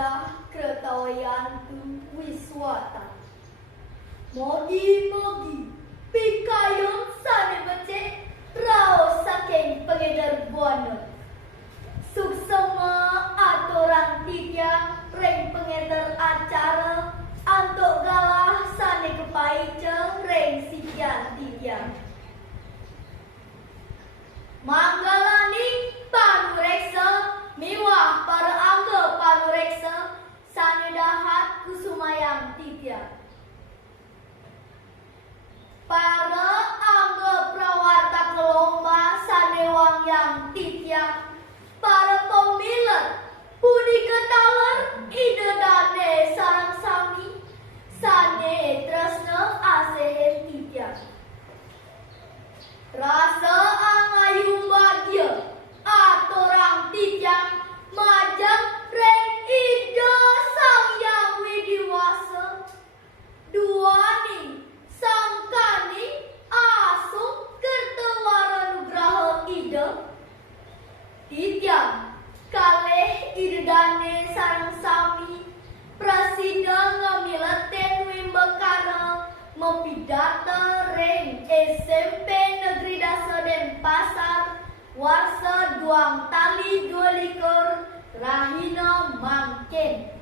Saudara kretawayantu wiswata. Mogi-mogi pikayun sane becek rao saking pengedar buana. Suksema aturan tiga reng pengedar acara antuk galah sane kepaica reng sikian tiga. Manggalani panureksa miwah para angga panureksa sane dahat kusumayang tiga. Para angga prawarta kelomba sane wangyang tiga. Para pemilet puni ketalar ide dane sarang sami sane tresna asehem tiga. Rasa angayu badia atorang tiga majang reng ida sang yang widiwasa duani sangkani asuk kertawara nugraha ida tiga kalih ida dane sarang sami presida ngamilaten wimbekara mempidata reng SMP Negeri Dasar Denpasar Warsa Duang Tali 22 Rahina Mangken.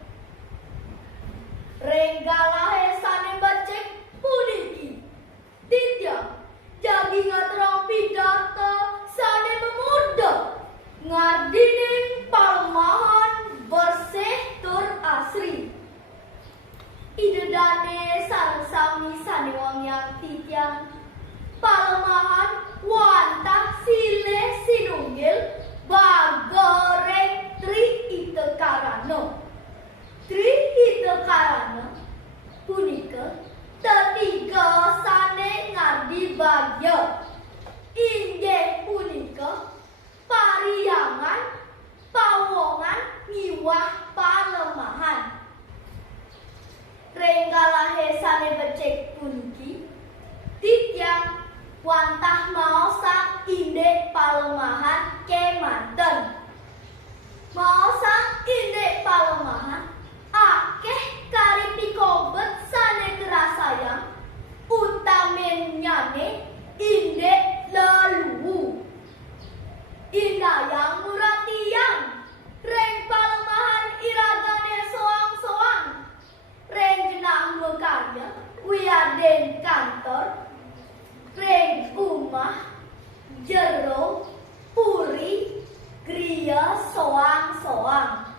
Renggalahe sane becek puniki tiga jagi ngatrong pidata sane memuda ngardinin palmahan bersih tur asri. Ide dane sarang sami sane wangyang tityang palmahan wantah sile sinunggil bagoreng tri ite karana. Tri ite karana punika tetiga sane ngardi bagya. Inggih punika pariyangan pawongan ngiwah palemahan. Renggalahe sane becek puniki tityang wantah maosang indek palemahan kemanten. Maosang indek palemahan akeh kari pikobet sane kerasayang utamenyane indek leluwu. Indayang muratiang reng palemahan iragane soang-soang. Reng genah mekarya wiaden kantor reng umah jero puri griya soang-soang.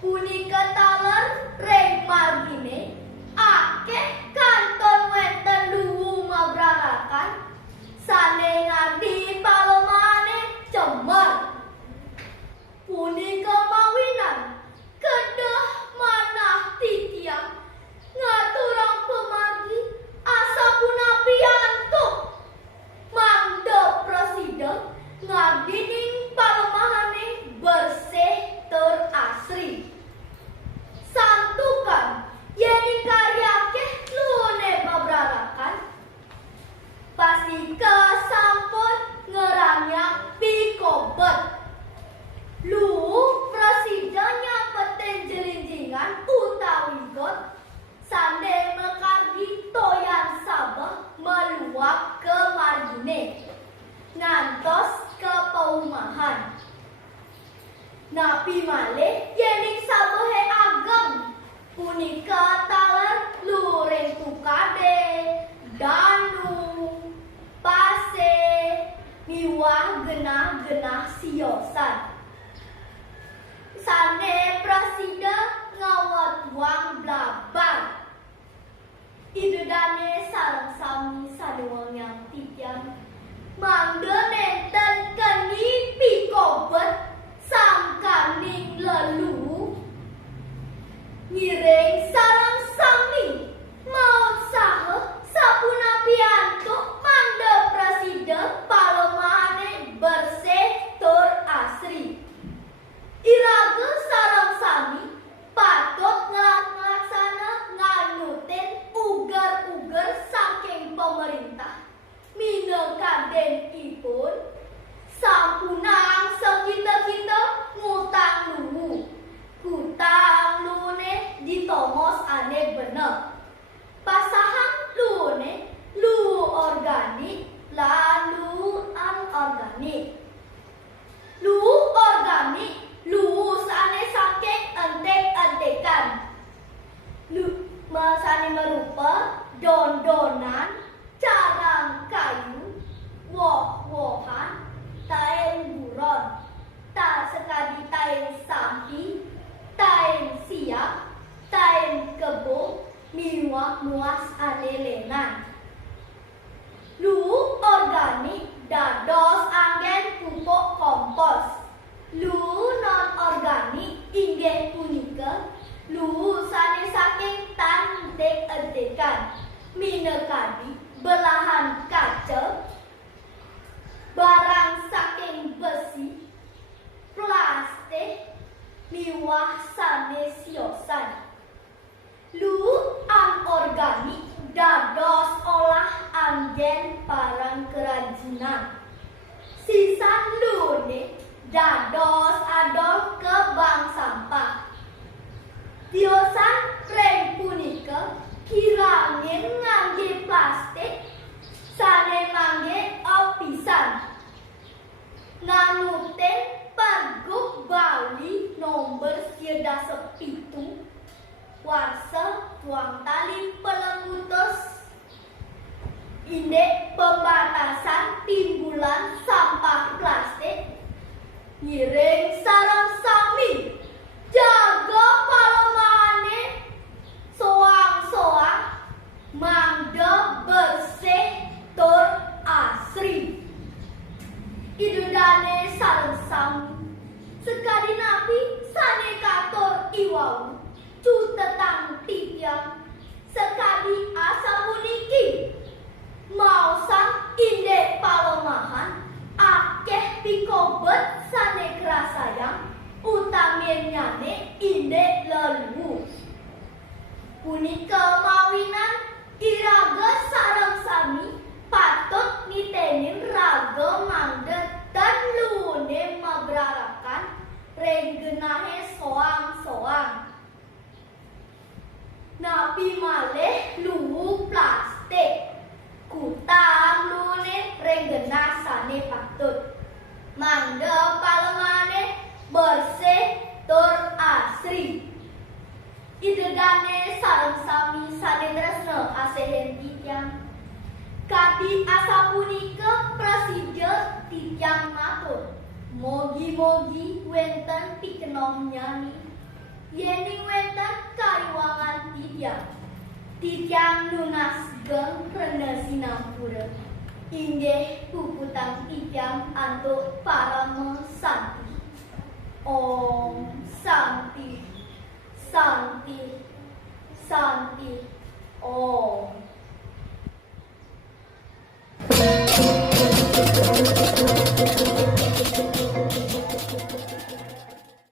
Punika taler reng margine akeh kanton wenten luwu mabrarakan sane ngardi palemane cemer. Punika mawinan kedah manah tityang ngaturang pemargi asapun apiantuk mangda presida ngardining palemahane bersih tur asri. Santukan yening karyake luone babrarakan pasika sampun ngeranyang pikobet. Luwu presida nyampetin jelinjingan utawi got sande mekardi toyan sabah meluap ke margine ngantos ke paumahan. Napi malih yening sabehe ageng punika taler lureng tukade danu pase miwah genah-genah siosan. Sane presida ngawat wang blabar. Ide dane sarang sami sane wangyang tityang mangda nenten keni pikobet sangkaning lelu. Ngireng sarang sami maut saha sapuna piantuk mangda presida palemahane bersih tur asri. Iraga sarang sami patut ngelaksana nganutin ugar-ugar saking pemerintah minangkaden ipun Luhu sane saking tan entek-entekan, minekadi belahan kaca, barang saking besi, plastik, miwah sane siosan. Luhu anorganik dados olah anggen barang kerajinan. Sisan lune dados adol ke bank sampah. Tiosan reng punika kirangin ngangge plastik sane mangge opisan. Nanguten Pergub Bali nomor 7 warsa tuang tali pelengutus indek pembatasan timbulan sampah plastik ngiring sarang sami jaga palemane soang-soang mangda bersih tur asri idudane sarang sami sekali nabi sane kator iwau cutetang tiang sekali asa puniki mau sang indek palemahan akeh pikobet sane krasayang utamianyane indek lelu punika mawinan iraga sareng sami patut nitenin raga mangdet dan lune mabrarakan renggenahe soang-soang napi malih luwu plastik kutang lune renggena sane patut mangga palemane bersih tur asri idedane sareng sami sane tresna asehen tiyang kadi asa punika prasidya tiyang matur mogi-mogi wenten pikenom nyani yening wenten kaiwangan tiyang lunas geng rena sinampura inggih puputang tiyang antuk parama santi om santi santi santi om